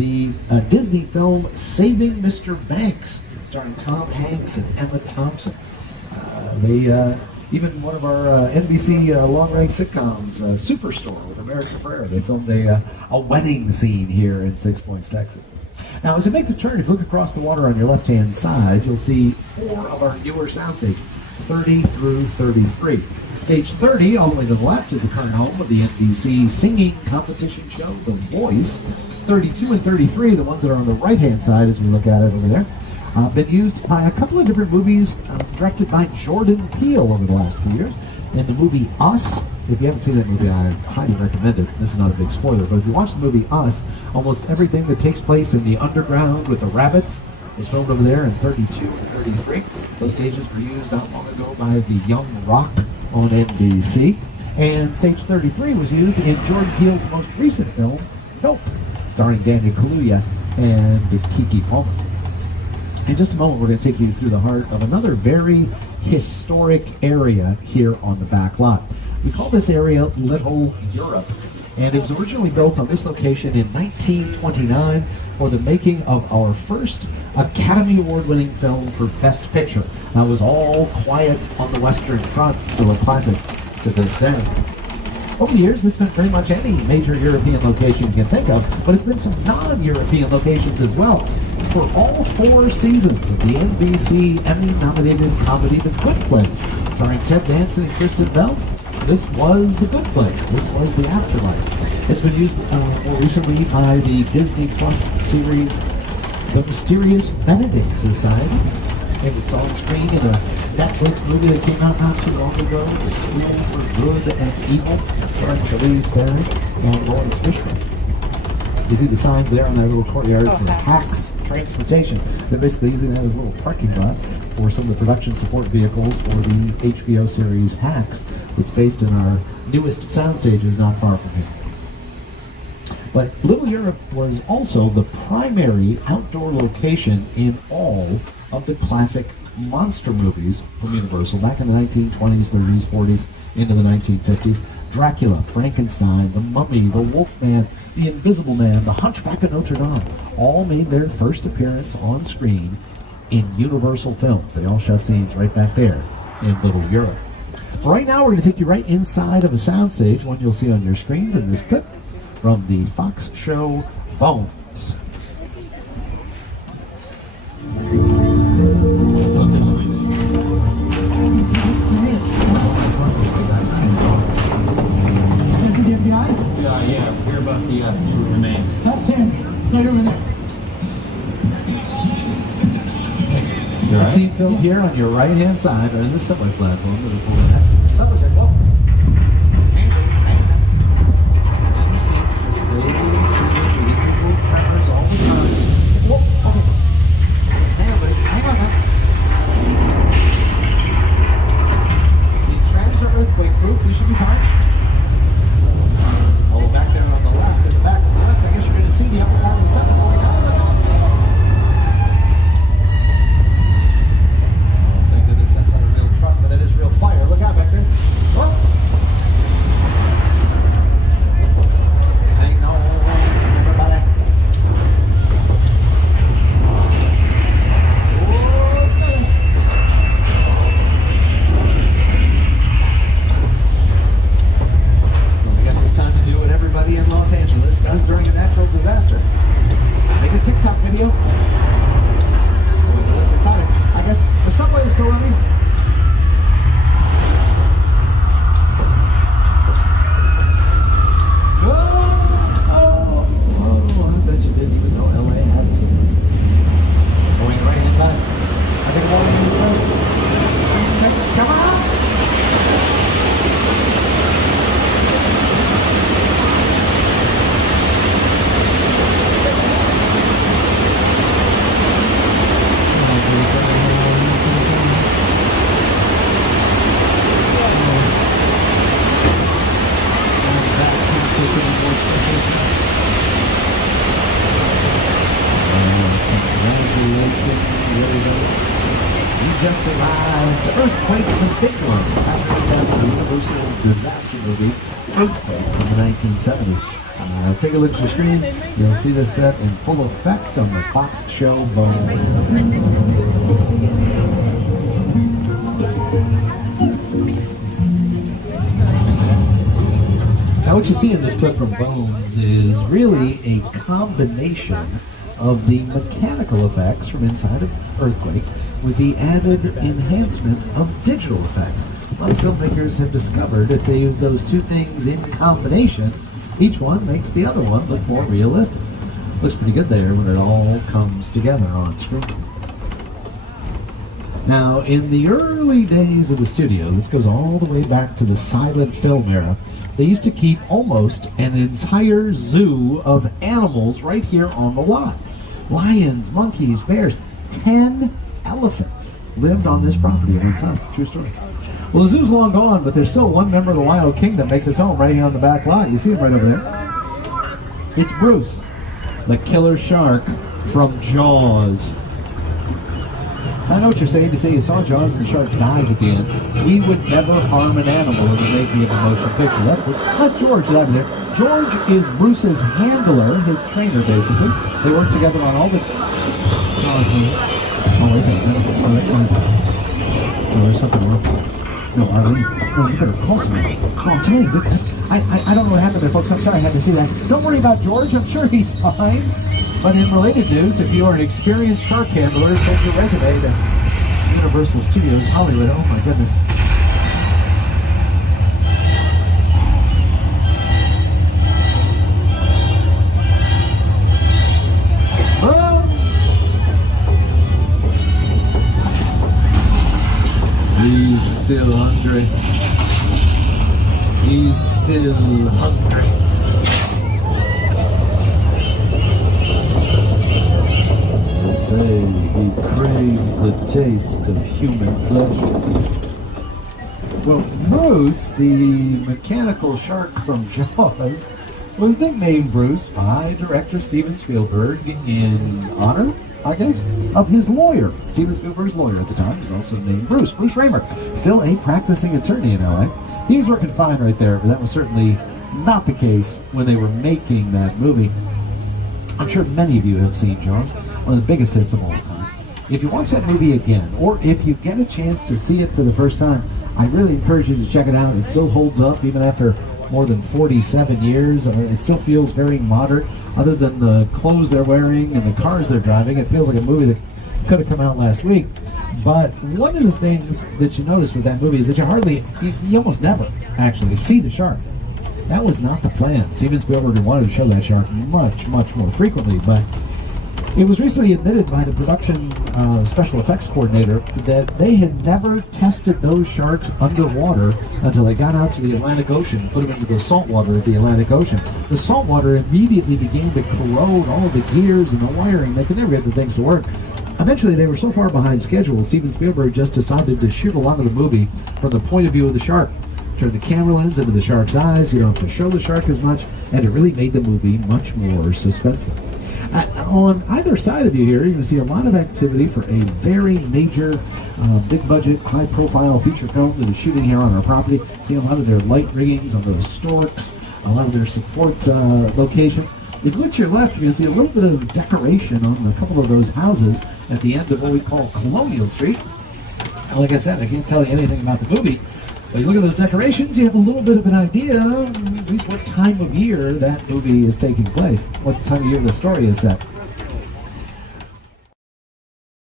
the Disney film Saving Mr. Banks, starring Tom Hanks and Emma Thompson. Even one of our NBC long-range sitcoms, Superstore with America Ferrera, they filmed a wedding scene here in Six Points, Texas. Now, as you make the turn, if you look across the water on your left-hand side, you'll see 4 of our newer sound stages, 30 through 33. Stage 30, all the way to the left, is the current home of the NBC singing competition show, The Voice. 32 and 33, the ones that are on the right-hand side as we look at it over there, been used by a couple of different movies directed by Jordan Peele over the last few years. In the movie Us, if you haven't seen that movie, I highly recommend it. This is not a big spoiler, but if you watch the movie Us, almost everything that takes place in the underground with the rabbits was filmed over there in 32 and 33. Those stages were used not long ago by the Young Rock on NBC. And stage 33 was used in Jordan Peele's most recent film, Nope, starring Daniel Kaluuya and Keke Palmer. In just a moment, we're going to take you through the heart of another very historic area here on the back lot. We call this area Little Europe, and it was originally built on this location in 1929 for the making of our first Academy Award-winning film for Best Picture. That was All Quiet on the Western Front, still a classic to this day. Over the years, it's been pretty much any major European location you can think of, but it's been some non-European locations as well. For all 4 seasons of the NBC Emmy-nominated comedy The Good Place, starring Ted Danson and Kristen Bell, this was The Good Place. This was the afterlife. It's been used more recently by the Disney Plus series The Mysterious Benedict Society. It was on screen in a Netflix movie that came out not too long ago, The School for Good and Evil, starring Charlize Theron and Lawrence Fishburne. You see the signs there on that little courtyard for Hacks Transportation. They're basically using that as a little parking lot for some of the production support vehicles for the HBO series Hacks. It's based in our newest sound stages not far from here. But Little Europe was also the primary outdoor location in all of the classic monster movies from Universal back in the 1920s, 30s, 40s, into the 1950s. Dracula, Frankenstein, The Mummy, The Wolfman, The Invisible Man, The Hunchback of Notre Dame, all made their first appearance on screen in Universal films. They all shot scenes right back there in Little Europe. Right now, we're going to take you right inside of a soundstage, one you'll see on your screens in this clip from the Fox show Bones. Yeah, we'll hear about the remains. That's him, right over there. Right. Scene filmed here on your right-hand side, or in the subway platform. Subway said, "Whoa." These trams are earthquake-proof. You should be fine. Oh, back there on the left, in the back on the left, I guess you're going to see the upper part of the subway going out. But it is real fire. Look out back there. Oh. Ain't no everybody. Well, I guess it's time to do what everybody in Los Angeles does during a natural disaster. Make a TikTok video. I guess the subway is still running. Just arrived. Earthquake from Big One, after the Universal disaster movie Earthquake from the 1970s. Take a look at your screens. You'll see this set in full effect on the Fox show Bones. Now what you see in this clip from Bones is really a combination of the mechanical effects from inside of Earthquake with the added enhancement of digital effects. A lot of filmmakers have discovered if they use those two things in combination, each one makes the other one look more realistic. Looks pretty good there when it all comes together on screen. Now, in the early days of the studio, this goes all the way back to the silent film era, they used to keep almost an entire zoo of animals right here on the lot. Lions, monkeys, bears, 10 elephants lived on this property at one time. True story. Well, the zoo's long gone, but there's still one member of the Wild Kingdom makes his home right here on the back lot. You see him right over there. It's Bruce, the killer shark from Jaws. I know what you're saying. To say you saw Jaws and the shark dies at the end. We would never harm an animal in the making of a motion picture. That's George over there. George is Bruce's handler, his trainer, basically. They work together on all the Jaws movies. Oh, is it? Oh, that's not. Oh, there's something wrong. No, Arlene. No, you better call somebody. Oh, I'm telling you, I don't know what happened there, folks. I'm sorry I had to see that. Don't worry about George. I'm sure he's fine. But in related news, if you are an experienced shark handler, send your resume to Universal Studios Hollywood. Oh my goodness. He's still hungry. He's still hungry. They say he craves the taste of human flesh. Well, Bruce, the mechanical shark from Jaws, was nicknamed Bruce by director Steven Spielberg in honor, I guess, of his lawyer. Steven Spielberg's lawyer at the time was also named Bruce Raymer, still a practicing attorney in LA. He was working fine right there, but that was certainly not the case when they were making that movie. I'm sure many of you have seen Jaws, one of the biggest hits of all time. If you watch that movie again, or if you get a chance to see it for the first time, I really encourage you to check it out. It still holds up even after more than 47 years. It still feels very modern. Other than the clothes they're wearing and the cars they're driving, it feels like a movie that could have come out last week. But one of the things that you notice with that movie is that you almost never actually see the shark. That was not the plan. Steven Spielberg wanted to show that shark much, much more frequently, but it was recently admitted by the production special effects coordinator that they had never tested those sharks underwater until they got out to the Atlantic Ocean and put them into the salt water of the Atlantic Ocean. The salt water immediately began to corrode all of the gears and the wiring. They could never get the things to work. Eventually, they were so far behind schedule, Steven Spielberg just decided to shoot a lot of the movie from the point of view of the shark. Turn the camera lens into the shark's eyes, you don't have to show the shark as much, and it really made the movie much more suspenseful. On either side of you here, you're going to see a lot of activity for a very major, big-budget, high-profile feature film that is shooting here on our property. See a lot of their light riggings on those storks, a lot of their support locations. If you look to your left, you're going to see a little bit of decoration on a couple of those houses at the end of what we call Colonial Street. And like I said, I can't tell you anything about the movie, but you look at those decorations, you have a little bit of an idea, at least what time of year that movie is taking place, what time of year the story is set.